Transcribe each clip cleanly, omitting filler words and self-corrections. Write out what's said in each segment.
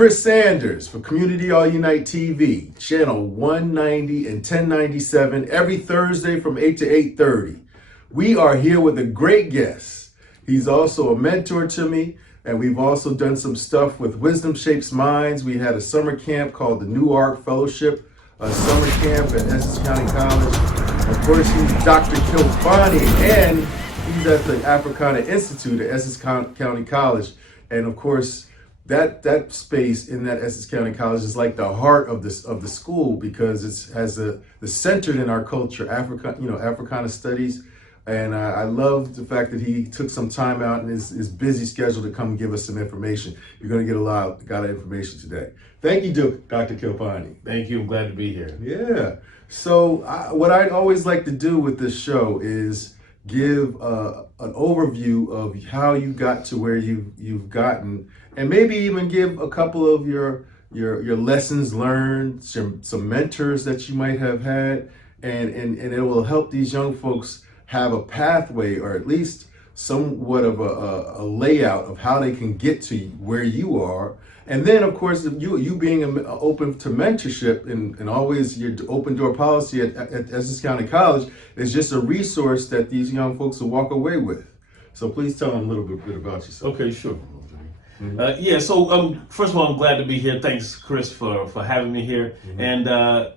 Chris Sanders for Community All Unite TV, channel 190 and 1097, every Thursday from 8 to 8:30. We are here with a great guest. He's also a mentor to me, and we've also done some stuff with Wisdom Shapes Minds. We had a summer camp called the New Ark Fellowship, a summer camp at Essex County College. Of course, he's Dr. Khalfani, and he's at the Africana Institute at Essex County College. And of course, that space in that Essex County College is like the heart of the school, because it's centered in our culture, Africana studies. And I love the fact that he took some time out in his busy schedule to come give us some information. You're going to get a lot of information today. Thank you, Dr. Khalfani. Thank you. I'm glad to be here. Yeah. So what I always like to do with this show is give an overview of how you got to where you've gotten, and maybe even give a couple of your lessons learned, some mentors that you might have had, and it will help these young folks have a pathway, or at least somewhat of a layout of how they can get to where you are. And then, of course, you being open to mentorship and always your open door policy at Essex County College is just a resource that these young folks will walk away with. So please tell them a little bit about yourself. Okay, sure. So first of all, I'm glad to be here. Thanks, Chris, for having me here. Mm-hmm. And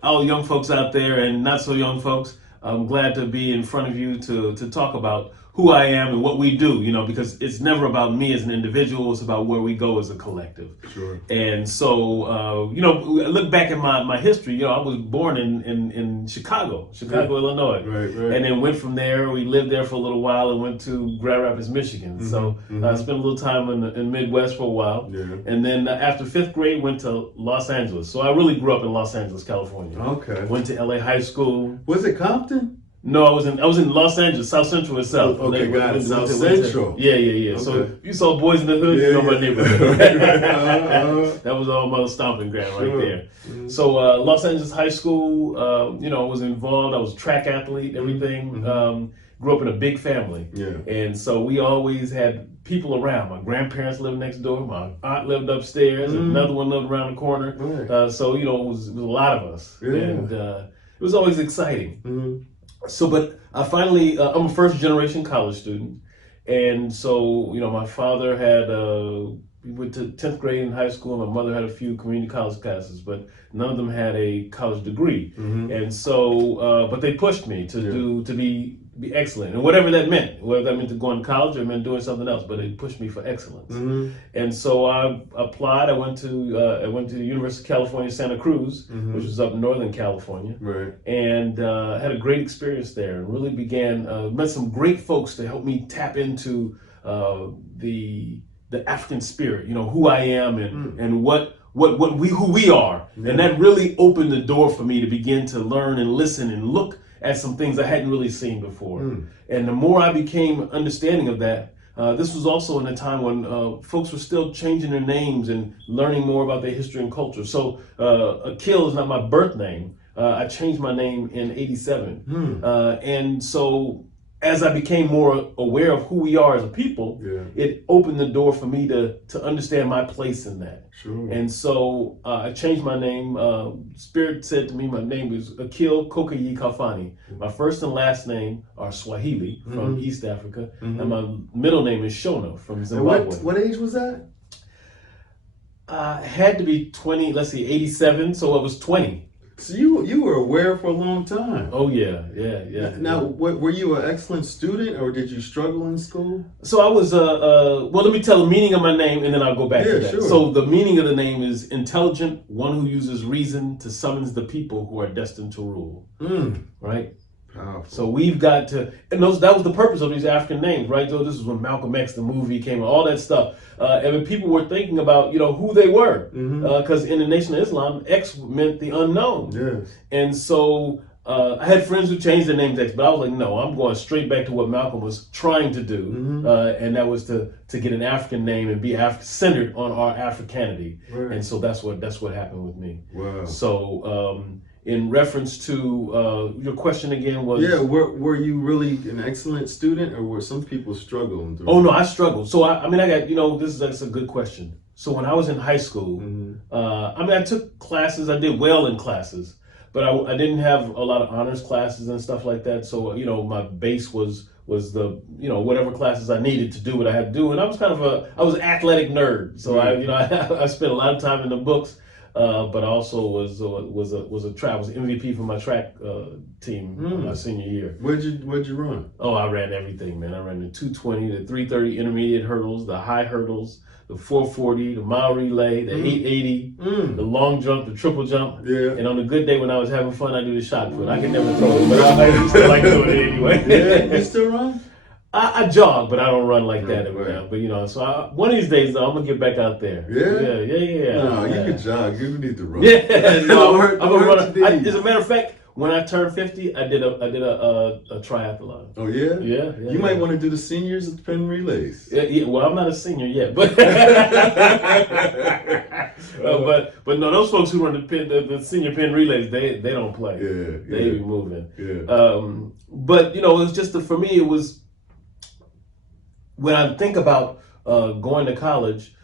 all young folks out there and not so young folks, I'm glad to be in front of you to talk about who I am and what we do, because it's never about me as an individual, it's about where we go as a collective. Sure. And so, look back at my history, I was born in Chicago, Illinois. Right. And then went from there, we lived there for a little while and went to Grand Rapids, Michigan. Mm-hmm. So I spent a little time in the Midwest for a while. Yeah. And then after 5th grade, went to Los Angeles. So I really grew up in Los Angeles, California. Okay. Went to LA high school. Was it Compton? No, I was in Los Angeles, South Central itself. Okay, got it. South Central. Yeah. Okay. So if you saw Boys in the Hood, you know my neighborhood. That was all my stomping ground right there. Mm-hmm. So Los Angeles high school, I was involved. I was a track athlete, everything. Mm-hmm. Grew up in a big family. Yeah. And so we always had people around. My grandparents lived next door. My aunt lived upstairs. Mm-hmm. Another one lived around the corner. Right. So, it was a lot of us. Yeah. And it was always exciting. Mm-hmm. So, but I finally, I'm a first generation college student. And so, my father we went to 10th grade in high school. My mother had a few community college classes, but none of them had a college degree. Mm-hmm. And so, but they pushed me to be excellent, and whatever that meant, whether that meant to go to college or it meant doing something else, but it pushed me for excellence. Mm-hmm. And so I applied. I went to the University of California, Santa Cruz, mm-hmm. which is up in Northern California, right? And had a great experience there, and really met some great folks to help me tap into the African spirit, who I am and who we are. Yeah. And that really opened the door for me to begin to learn and listen and look at some things I hadn't really seen before. And the more I became understanding of that, this was also in a time when folks were still changing their names and learning more about their history and culture. So Akil is not my birth name. I changed my name in '87. And so as I became more aware of who we are as a people, it opened the door for me to understand my place in that. Sure. And so I changed my name. Spirit said to me, my name is Akil Kokayi Khalfani. My first and last name are Swahili from East Africa, and my middle name is Shona from Zimbabwe. What age was that? Had to be '87, so I was 20. So you were aware for a long time. Oh yeah. Now, were you an excellent student, or did you struggle in school? So I was well, let me tell the meaning of my name, and then I'll go back to that. Sure. So the meaning of the name is intelligent, one who uses reason to summons the people who are destined to rule. Right? Powerful. So we've got to, and that was the purpose of these African names, right? So this is when Malcolm X, the movie came, all that stuff. And when people were thinking about, who they were, because in the Nation of Islam, X meant the unknown. Yes. And so I had friends who changed their names X, but I was like, no, I'm going straight back to what Malcolm was trying to do, and that was to get an African name and be centered on our Africanity. Right. And so that's what happened with me. Wow. So in reference to your question again was... Yeah, were you really an excellent student, or were some people struggling through Oh, no, I struggled. So, I got, that's a good question. So when I was in high school, I mean, I took classes. I did well in classes, but I didn't have a lot of honors classes and stuff like that. So my base was the whatever classes I needed to do what I had to do, and I was I was an athletic nerd. So I spent a lot of time in the books, but also was MVP for my track team my senior year. What'd you run? Oh, I ran everything, man. I ran the 220, the 330 intermediate hurdles, the high hurdles, the 440, the mile relay, the 880, the long jump, the triple jump. Yeah. And on a good day when I was having fun, I do the shot put. I could never throw it, but I still like doing it anyway. Yeah, you still run? I jog, but I don't run like that right. now. But so one of these days, though, I'm gonna get back out there. Yeah. No, yeah. You can jog. You need to run. Yeah, no, I'm a runner. As a matter of fact, when I turned 50, I did a triathlon. Oh yeah? Yeah. You might want to do the seniors Penn relays. Yeah. Well, I'm not a senior yet, but but no, those folks who run the senior Penn relays, they don't play. They be moving. Yeah. But it was just for me. It was when I think about going to college.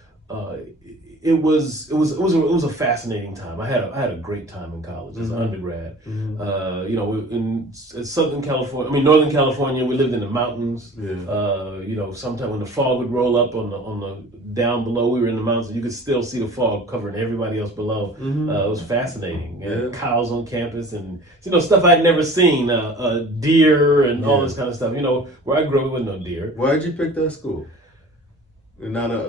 It was a fascinating time. I had a great time in college as an undergrad. In Southern California, Northern California, we lived in the mountains. Sometimes when the fog would roll up on the down below, we were in the mountains. You could still see the fog covering everybody else below. It was fascinating. Cows on campus and stuff I'd never seen. Deer and all this kind of stuff. Where I grew up, there was no deer. Why'd you pick that school? Not a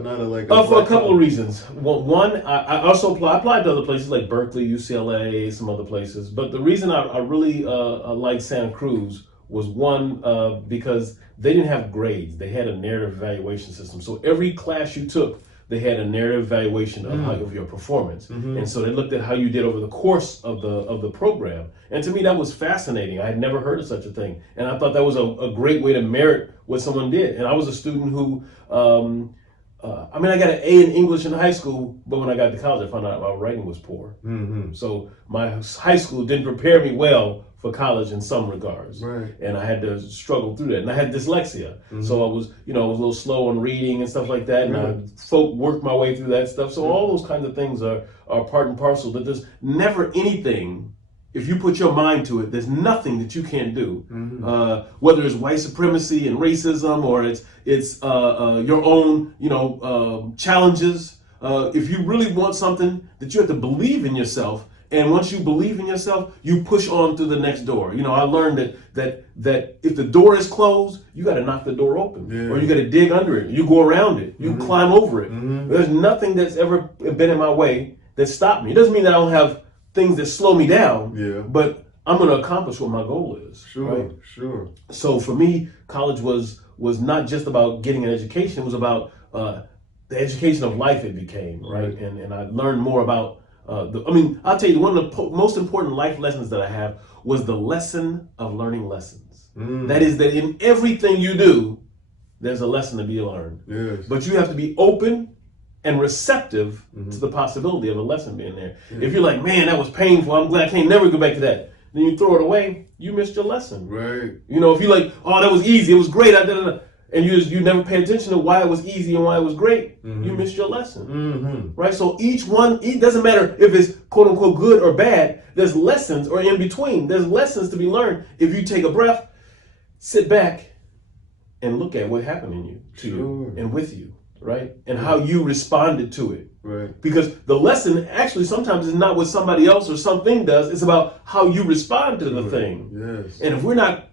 for a couple of reasons. Well, one, I also applied to other places like Berkeley, UCLA, some other places. But the reason I really liked Santa Cruz was one, because they didn't have grades. They had a narrative evaluation system. So every class you took, they had a narrative evaluation of your performance. And so they looked at how you did over the course of the program. And to me, that was fascinating. I had never heard of such a thing. And I thought that was a great way to merit what someone did. And I was a student who, I got an A in English in high school, but when I got to college, I found out my writing was poor. So my high school didn't prepare me well for college in some regards. Right. And I had to struggle through that. And I had dyslexia. So I was, I was a little slow on reading and stuff like that. And I worked my way through that stuff. So all those kinds of things are part and parcel. But there's never anything, if you put your mind to it, there's nothing that you can't do. Whether it's white supremacy and racism, or it's your own challenges. If you really want something, that you have to believe in yourself, and once you believe in yourself, you push on through the next door. I learned that if the door is closed, you got to knock the door open, or you got to dig under it. You go around it. You climb over it. There's nothing that's ever been in my way that stopped me. It doesn't mean that I don't have things that slow me down, but I'm going to accomplish what my goal is. Sure. So for me, college was not just about getting an education. It was about the education of life it became, right? And I learned more about, I'll tell you, one of the most important life lessons that I have was the lesson of learning lessons. That is that in everything you do, there's a lesson to be learned. Yes. But you have to be open and receptive to the possibility of a lesson being there. If you're like, man, that was painful, I'm glad I can't never go back to that, then you throw it away, you missed your lesson. Right. If you're like, oh, that was easy, it was great, and you never pay attention to why it was easy and why it was great, you missed your lesson. Right? So each one, it doesn't matter if it's quote unquote good or bad, there's lessons, or in between, there's lessons to be learned. If you take a breath, sit back, and look at what happened in you, to you, and with you. Right? And how you responded to it. Right. Because the lesson actually sometimes is not what somebody else or something does, it's about how you respond to the thing. Yes. And if we're not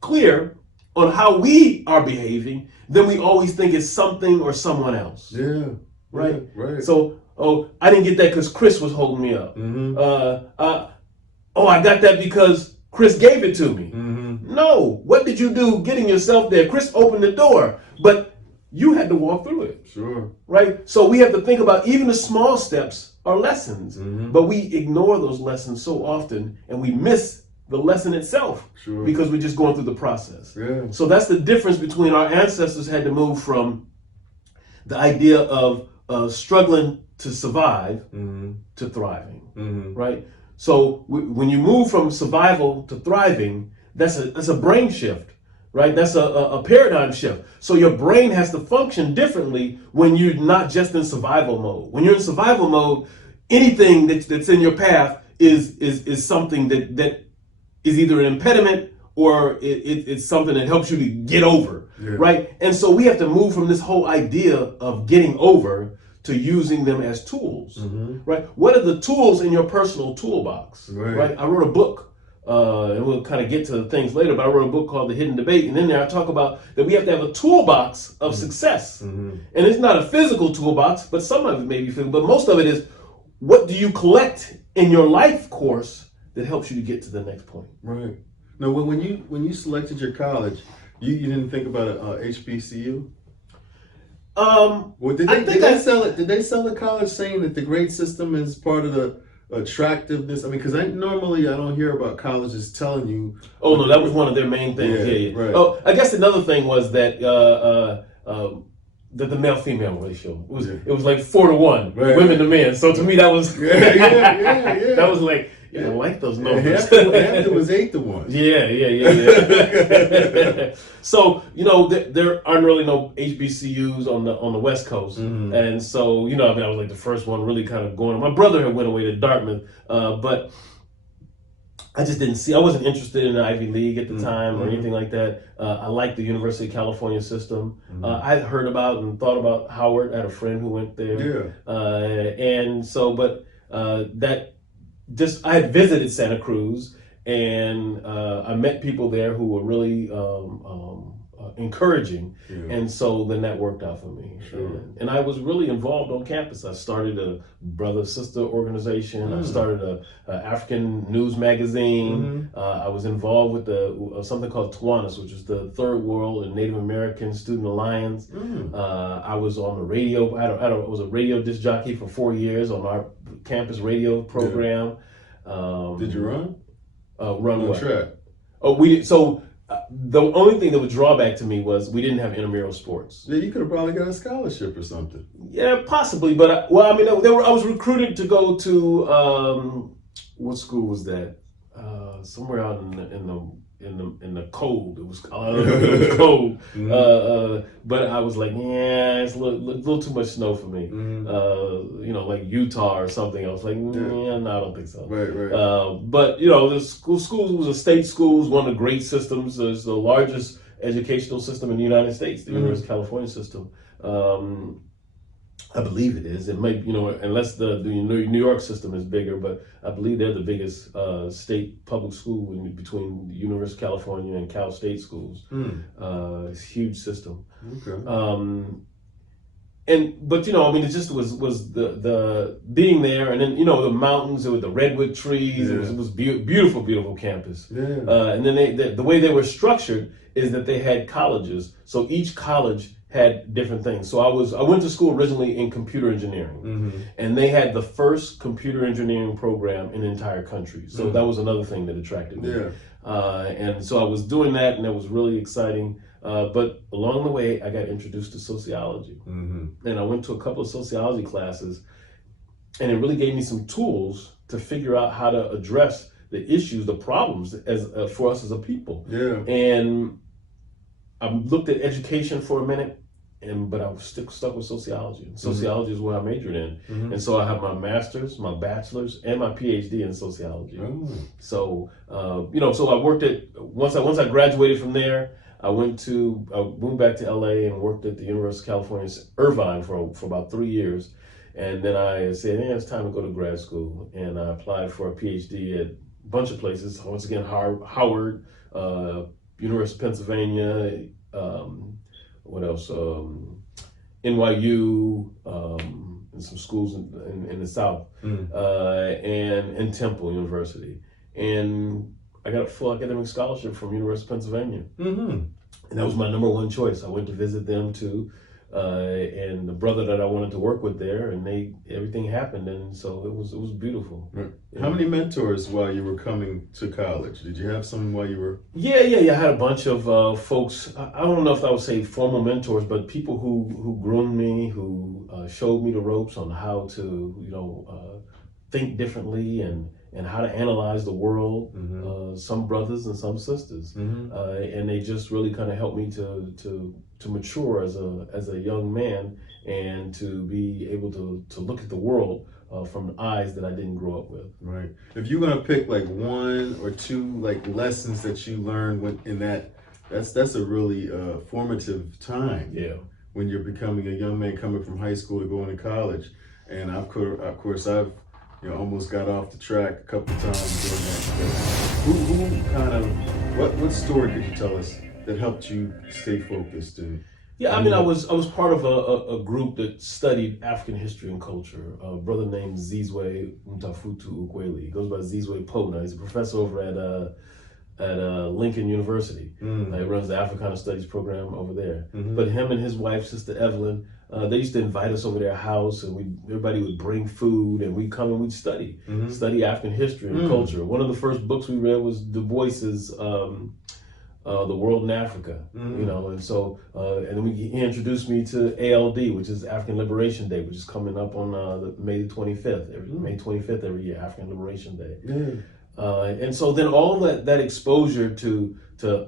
clear on how we are behaving, then we always think it's something or someone else. Yeah. Right? Right. So, I didn't get that because Chris was holding me up. I got that because Chris gave it to me. No. What did you do getting yourself there? Chris opened the door, but you had to walk through it. Sure. Right? So we have to think about even the small steps are lessons, but we ignore those lessons so often, and we miss the lesson itself because we're just going through the process. Yeah. So that's the difference between our ancestors had to move from the idea of struggling to survive to thriving, right? So when you move from survival to thriving, that's a brain shift. right? That's a paradigm shift. So your brain has to function differently when you're not just in survival mode. When you're in survival mode, anything that's in your path is something that is either an impediment or it's something that helps you to get over, right? And so we have to move from this whole idea of getting over to using them as tools, right? What are the tools in your personal toolbox, right? I wrote a book, and we'll kind of get to the things later, but I wrote a book called The Hidden Debate, and in there I talk about that we have to have a toolbox of success. And it's not a physical toolbox, but some of it may be physical, but most of it is, what do you collect in your life course that helps you to get to the next point? Right. Now, when you selected your college, you didn't think about HBCU? Well, did they sell it? Did they sell the college saying that the grade system is part of the attractiveness? I mean, because I don't hear about colleges telling you. Oh no, that was one of their main things. Yeah. Right. Oh, I guess another thing was that the male-female ratio it was like 4-to-1, women to men. So to me, that was that was like. I like those numbers. Half it was 8-to-1. Yeah. So there aren't really no HBCUs on the West Coast, and so I was like the first one really kind of going. My brother had went away to Dartmouth, but I just didn't see. I wasn't interested in the Ivy League at the time or anything like that. I liked the University of California system. I had heard about and thought about Howard. I had a friend who went there, and so that. I had visited Santa Cruz, and I met people there who were really encouraging, and so then that worked out for me. And I was really involved on campus. I started a brother-sister organization. I started a African news magazine. I was involved with something called Tawanas, which is the Third World and Native American Student Alliance. I was on the radio. I was a radio disc jockey for 4 years on our campus radio program. Did you run? Run what? Track. Oh, we so. The only thing that would draw back to me was we didn't have intramural sports. Yeah, you could have probably got a scholarship or something. Yeah, possibly, but I was recruited to go to what school was that? Somewhere out in the cold. It was cold. But I was like, it's a little too much snow for me. Like Utah or something. I was like, no, I don't think so. Right. But the schools was a state schools, one of the great systems. It's the largest educational system in the United States, the University of California system. I believe it is. It might, unless the New York system is bigger, but I believe they're the biggest state public school between the University of California and Cal State schools. It's a huge system. Okay. But it just was the being there, and then the mountains with the redwood trees. It was beautiful, beautiful campus. And then the way they were structured is that they had colleges. So each college had different things. So I went to school originally in computer engineering, and they had the first computer engineering program in the entire country. So that was another thing that attracted me. And so I was doing that, and that was really exciting. But along the way, I got introduced to sociology, and I went to a couple of sociology classes, and it really gave me some tools to figure out how to address the issues, the problems for us as a people. And I looked at education for a minute, but I was stuck with sociology. And sociology is what I majored in. And so I have my master's, my bachelor's, and my PhD in sociology. So, so I worked once I graduated from there, I moved back to LA and worked at the University of California, Irvine for about 3 years. And then I said, it's time to go to grad school. And I applied for a PhD at a bunch of places. Once again, Howard, University of Pennsylvania, what else? NYU, and some schools in the South, and Temple University. And I got a full academic scholarship from University of Pennsylvania. And that was my number one choice. I went to visit them too. And the brother that I wanted to work with there, and everything happened, and so it was beautiful. How many mentors while you were coming to college? Did you have some while you were? Yeah. I had a bunch of folks. I don't know if I would say formal mentors, but people who groomed me, who showed me the ropes on how to think differently and how to analyze the world. Some brothers and some sisters, and they just really kind of helped me to mature as a young man and to be able to look at the world from eyes that I didn't grow up with. Right. If you're gonna pick like one or two like lessons that you learned in that's a really formative time. Yeah. When you're becoming a young man coming from high school to going to college, and of course I've almost got off the track a couple of times doing that. Who kind of what story could you tell us that helped you stay focused? Yeah, I mean, I was part of a group that studied African history and culture. A brother named Zizwe Mtafutu Ukweli. He goes by Zizwe Po now. He's a professor over at Lincoln University. He runs the Africana Studies program over there. But him and his wife, Sister Evelyn, they used to invite us over their house, and everybody would bring food, and we'd come and we'd study African history and culture. One of the first books we read was Du Bois's The World in Africa, and so and then he introduced me to ALD, which is African Liberation Day, which is coming up on May 25th, May 25th every year, African Liberation Day. And so then all that exposure to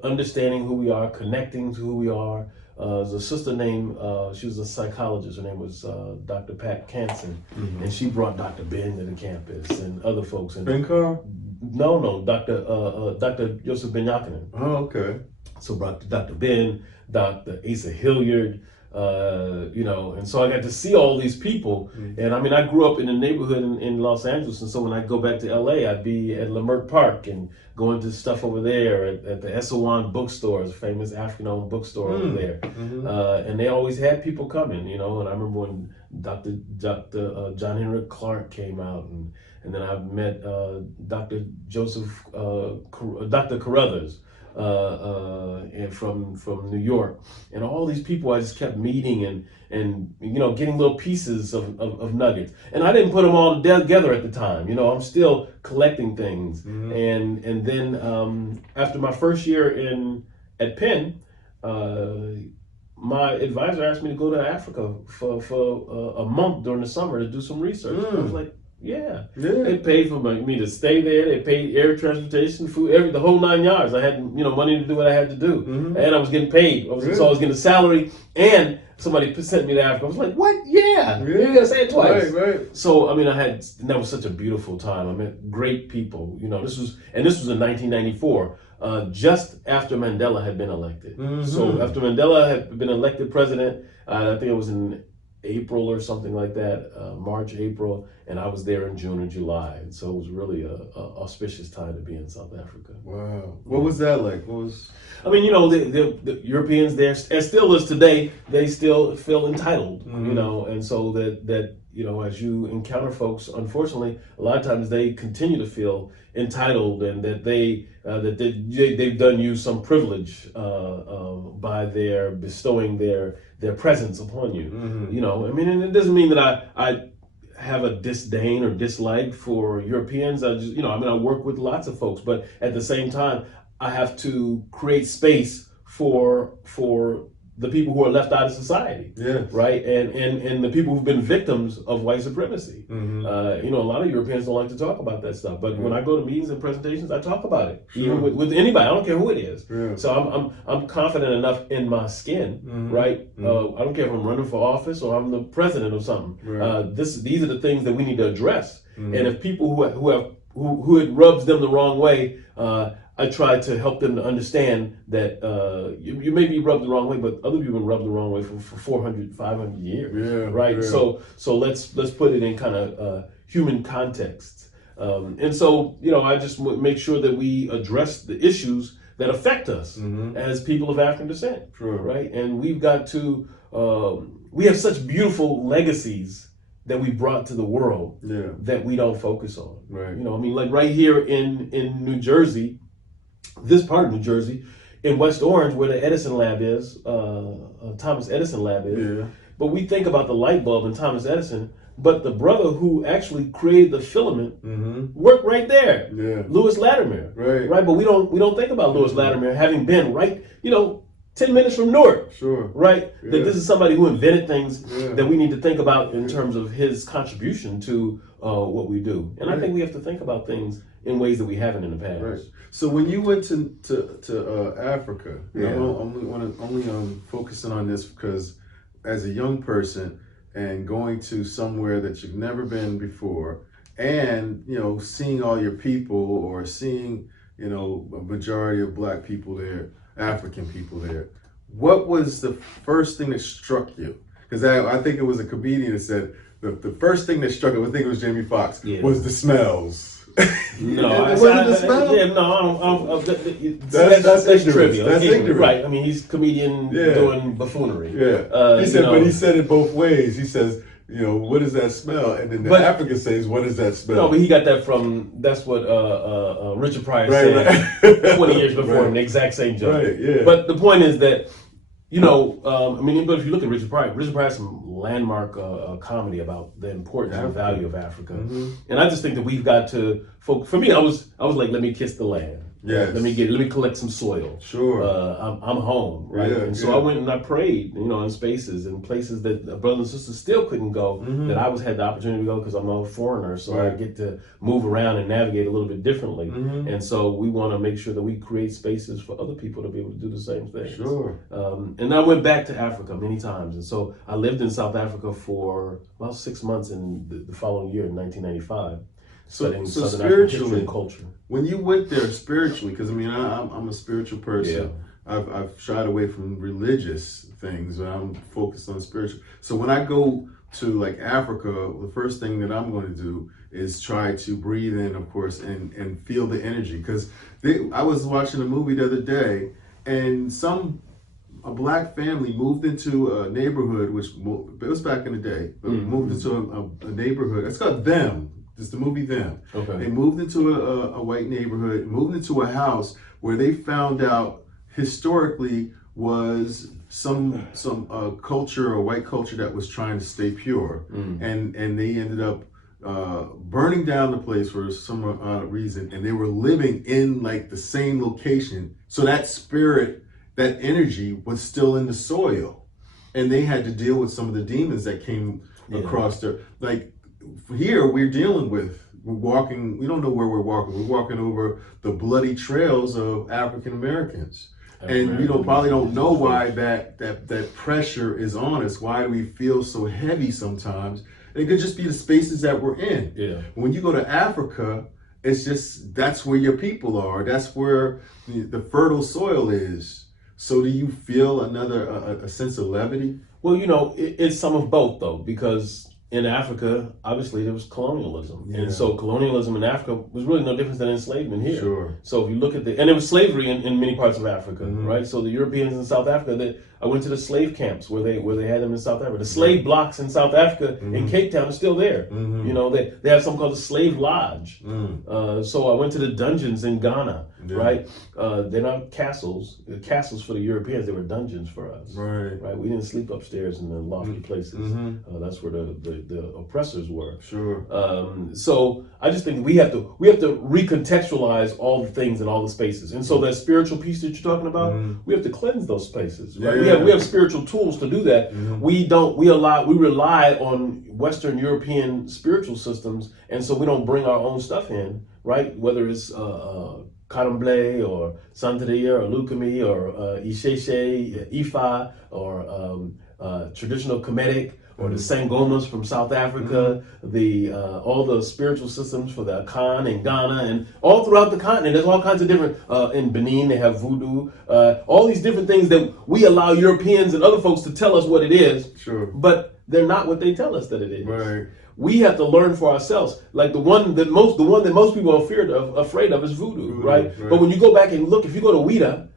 understanding who we are, connecting to who we are. There's a sister named, she was a psychologist, her name was Dr. Pat Canson, and she brought Dr. Ben to the campus and other folks. And Ben Carr? No, Dr. Joseph Ben Yakinen. Oh, okay. So brought Dr. Ben, Dr. Asa Hilliard, and so I got to see all these people. And I mean, I grew up in a neighborhood in Los Angeles, and so when I go back to LA, I'd be at Leimert Park and going to stuff over there at the Esselwan bookstore, a famous African-owned bookstore over there. And they always had people coming, and I remember when Dr. John Henrik Clark came out, and then I met Dr. Joseph, Dr. Carruthers, and from New York, and all these people I just kept meeting and getting little pieces of nuggets, and I didn't put them all together at the time. I'm still collecting things, and then after my first year at Penn, my advisor asked me to go to Africa for a month during the summer to do some research. I was like, yeah. They paid for me to stay there. They paid air transportation, food, the whole 9 yards. I had money to do what I had to do, and I was getting paid. So I was getting a salary, and somebody sent me to Africa. I was like, what? Yeah. You gotta say it twice. Right. So I mean, that was such a beautiful time. I met great people. This was in 1994. Just after Mandela had been elected. So after Mandela had been elected president, I think it was in April or something like that, March, April, and I was there in June and July. And so it was really a auspicious time to be in South Africa. Wow. What was that like? I mean, the Europeans there, as still is today, they still feel entitled, and so that as you encounter folks, unfortunately, a lot of times they continue to feel entitled, and that they've done you some privilege by their bestowing their presence upon you. I mean, and it doesn't mean that I have a disdain or dislike for Europeans. I just, I work with lots of folks, but at the same time, I have to create space for the people who are left out of society, right? And the people who've been victims of white supremacy. A lot of Europeans don't like to talk about that stuff, but when I go to meetings and presentations, I talk about it, even with anybody. I don't care who it is. So I'm confident enough in my skin, right? I don't care if I'm running for office or I'm the president of something. These are the things that we need to address. And if people who it rubs them the wrong way, I try to help them to understand that you may be rubbed the wrong way, but other people have been rubbed the wrong way for 400, 500 years, right? Yeah. So let's put it in kind of human context. And so, I just make sure that we address the issues that affect us as people of African descent, right? And we've got to, we have such beautiful legacies that we brought to the world that we don't focus on. Right. Like right here in New Jersey, this part of New Jersey, in West Orange, where the Edison lab is, Thomas Edison lab is. But we think about the light bulb and Thomas Edison, but the brother who actually created the filament worked right there, Lewis Latimer. Right. But we don't think about Lewis Latimer having been right. 10 minutes from Newark. Sure. Right? Yeah. That this is somebody who invented things Yeah. that we need to think about in terms of his contribution to what we do. And Right. I think we have to think about things in ways that we haven't in the past. Right. So when you went to Africa, Yeah. I'm only focusing on this because as a young person and going to somewhere that you've never been before, and seeing all your people or seeing a majority of black people there, African people there, what was the first thing that struck you? Because I think it was a comedian that said the first thing that struck him, I think it was Jamie Foxx, was the smells. No, it wasn't the smell. Yeah, no, I don't. That's ignorance. trivial. That's ignorant. Right. I mean, he's a comedian doing buffoonery. Yeah. He said, but he said it both ways. He says, what does that smell? And then the African says, what does that smell? No, but he got that from, that's what Richard Pryor said 20 years before him, the exact same joke. Right, yeah. But the point is that, but if you look at Richard Pryor has some landmark comedy about the importance and value of Africa. Mm-hmm. And I just think that we've got to, for me, I was like, let me kiss the land. Yes. Let me collect some soil. Sure. I'm home, right? Yeah, and so I went and I prayed, in spaces and places that brothers and sisters still couldn't go, that I had the opportunity to go because I'm a foreigner, so I get to move around and navigate a little bit differently. Mm-hmm. And so we want to make sure that we create spaces for other people to be able to do the same thing. Sure. And I went back to Africa many times, and so I lived in South Africa for about 6 months in the following year in 1995. So spiritually, and culture. When you went there spiritually, because I'm a spiritual person. Yeah. I've shied away from religious things, but I'm focused on spiritual. So when I go to like Africa, the first thing that I'm going to do is try to breathe in, of course, and feel the energy. Because I was watching a movie the other day, and a black family moved into a neighborhood, it was back in the day, but moved into a neighborhood. It's called Them. It's the movie Them. Okay. They moved into a white neighborhood, moved into a house where they found out historically was some culture or white culture that was trying to stay pure, and they ended up burning down the place for some reason, and they were living in like the same location. So that spirit, that energy was still in the soil, and they had to deal with some of the demons that came across there. Like here, we're walking, we don't know where we're walking. We're walking over the bloody trails of African Americans. And we probably don't know why that pressure is on us. Why do we feel so heavy sometimes? It could just be the spaces that we're in. Yeah. When you go to Africa, it's just, that's where your people are. That's where the fertile soil is. So do you feel a sense of levity? Well, it's some of both though, because in Africa, obviously there was colonialism. And so colonialism in Africa was really no different than enslavement here. Sure. So if you look at and there was slavery in many parts of Africa, right? So the Europeans in South Africa, I went to the slave camps where they had them in South Africa. The slave blocks in South Africa in Cape Town are still there. They have something called the Slave Lodge. So I went to the dungeons in Ghana, right? They're not castles. The castles for the Europeans, they were dungeons for us. Right. We didn't sleep upstairs in the lofty places. That's where the oppressors were. Sure. So I just think we have to recontextualize all the things and all the spaces. And so that spiritual piece that you're talking about, we have to cleanse those spaces. Right? We have spiritual tools to do that. We rely on Western European spiritual systems, and so we don't bring our own stuff in, right? Whether it's Candomblé or Santeria or Lukumi or Isheshe, Ifa or traditional Kemetic, or the Sangomas from South Africa, all the spiritual systems for the Akan in Ghana, and all throughout the continent. There's all kinds of different, in Benin they have voodoo, all these different things that we allow Europeans and other folks to tell us what it is, but they're not what they tell us that it is. Right. We have to learn for ourselves. Like the one that most people are afraid of is voodoo, right? But when you go back and look, if you go to Ouida,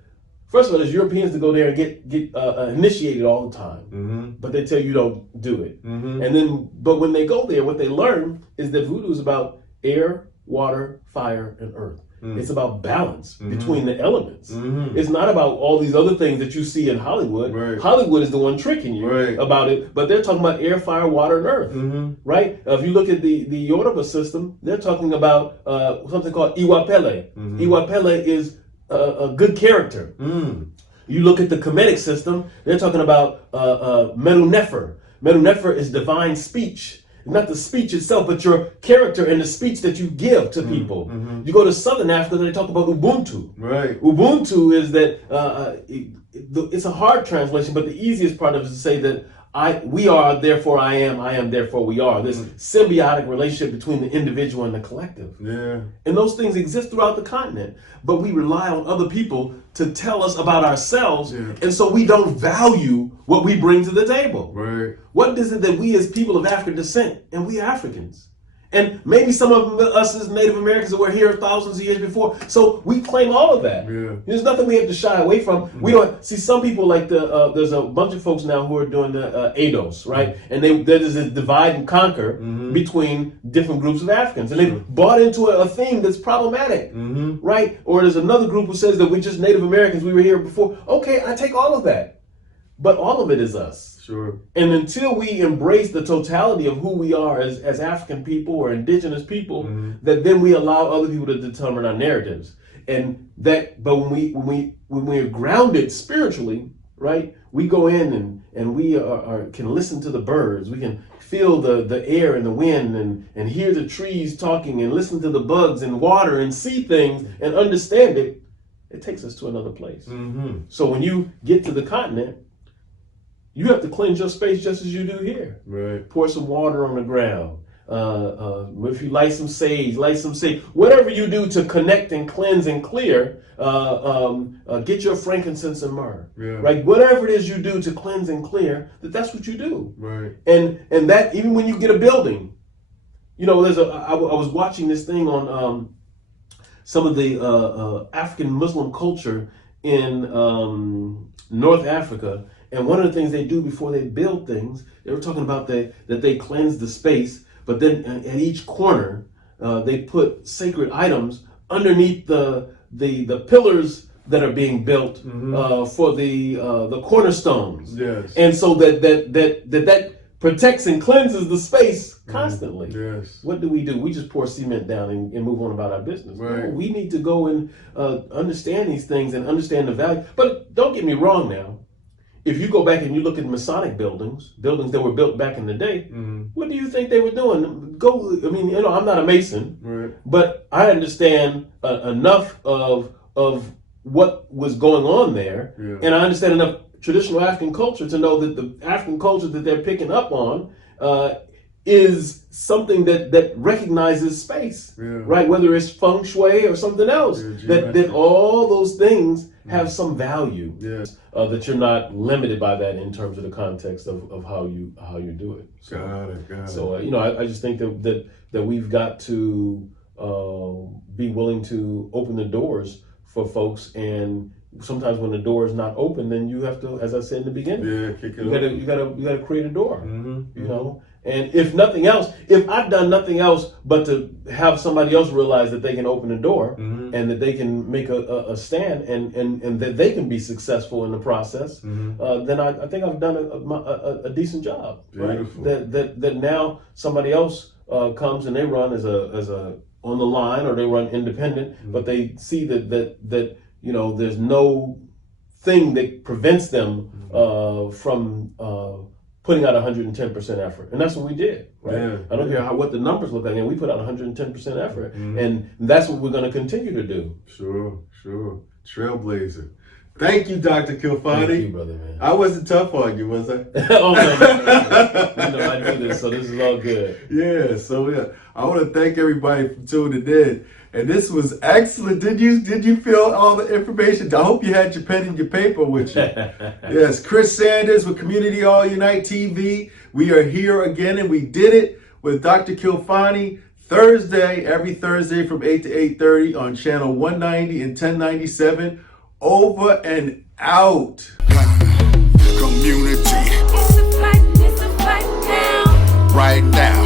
first of all, there's Europeans to go there and get initiated all the time, but they tell you don't do it. But when they go there, what they learn is that voodoo is about air, water, fire, and earth. It's about balance between the elements. It's not about all these other things that you see in Hollywood. Right. Hollywood is the one tricking you about it, but they're talking about air, fire, water, and earth. Right? If you look at the Yoruba system, they're talking about something called Iwapele. Iwapele is a good character. You look at the Kemetic system, they're talking about Medu Nefer. Medu Nefer is divine speech. Not the speech itself, but your character and the speech that you give to people. You go to Southern Africa, they talk about Ubuntu. Right. Ubuntu is that, it's a hard translation, but the easiest part of it is to say that we are, therefore I am, therefore we are. This symbiotic relationship between the individual and the collective. Yeah. And those things exist throughout the continent, but we rely on other people to tell us about ourselves, and so we don't value what we bring to the table. Right. What is it that we as people of African descent, and we Africans, and maybe some of us as Native Americans that were here thousands of years before, so we claim all of that. Yeah. There's nothing we have to shy away from. We don't see some people like there's a bunch of folks now who are doing the ADOS, right? And there's a divide and conquer between different groups of Africans, and they've bought into a theme that's problematic, right? Or there's another group who says that we're just Native Americans, we were here before. Okay, I take all of that, but all of it is us. Sure. And until we embrace the totality of who we are as African people or indigenous people, that then we allow other people to determine our narratives. And that, but when we're grounded spiritually, right, we go in and we can listen to the birds. We can feel the air and the wind and hear the trees talking and listen to the bugs and water and see things and understand it. It takes us to another place. So when you get to the continent, you have to cleanse your space just as you do here. Right. Pour some water on the ground. If you light some sage, whatever you do to connect and cleanse and clear, get your frankincense and myrrh. Yeah. Right? Whatever it is you do to cleanse and clear, that's what you do. Right. And that even when you get a building, you know, I was watching this thing on some of the African Muslim culture in North Africa. And one of the things they do before they build things, they were talking about that they cleanse the space, but then at each corner, they put sacred items underneath the pillars that are being built for the cornerstones. Yes. And so that protects and cleanses the space constantly. Yes. What do? We just pour cement down and move on about our business. Right. No, we need to go and understand these things and understand the value. But don't get me wrong now. If you go back and you look at Masonic buildings that were built back in the day, what do you think they were doing? I'm not a Mason, right, but I understand enough of what was going on there, and I understand enough traditional African culture to know that the African culture that they're picking up on is something that recognizes space, right? Whether it's feng shui or something else, that all those things have some value. That you're not limited by that in terms of the context of how you do it. So, got it. So I just think that we've got to be willing to open the doors for folks, and sometimes when the door is not open, then you have to, as I said in the beginning, kick it you gotta create a door. You know. And if nothing else, if I've done nothing else but to have somebody else realize that they can open the door and that they can make a stand and that they can be successful in the process, then I think I've done a decent job. Beautiful. Right? That now somebody else comes and they run as a on the line, or they run independent, but they see that there's no thing that prevents them from putting out 110% effort. And that's what we did, right? I don't care what the numbers look like, and we put out 110% effort. And that's what we're going to continue to do. Sure. Trailblazer. Thank you, Dr. Khalfani. Thank you, brother, man. I wasn't tough on you, was I? Oh, no. I do this, so this is all good. So I want to thank everybody for tuning in. And this was excellent. Did you feel all the information? I hope you had your pen and your paper with you. Yes, Chris Sanders with Community All Unite TV. We are here again, and we did it with Dr. Khalfani every Thursday from 8 to 8:30 on channel 190 and 1097. Over and out. Community. It's a fight now. Right now.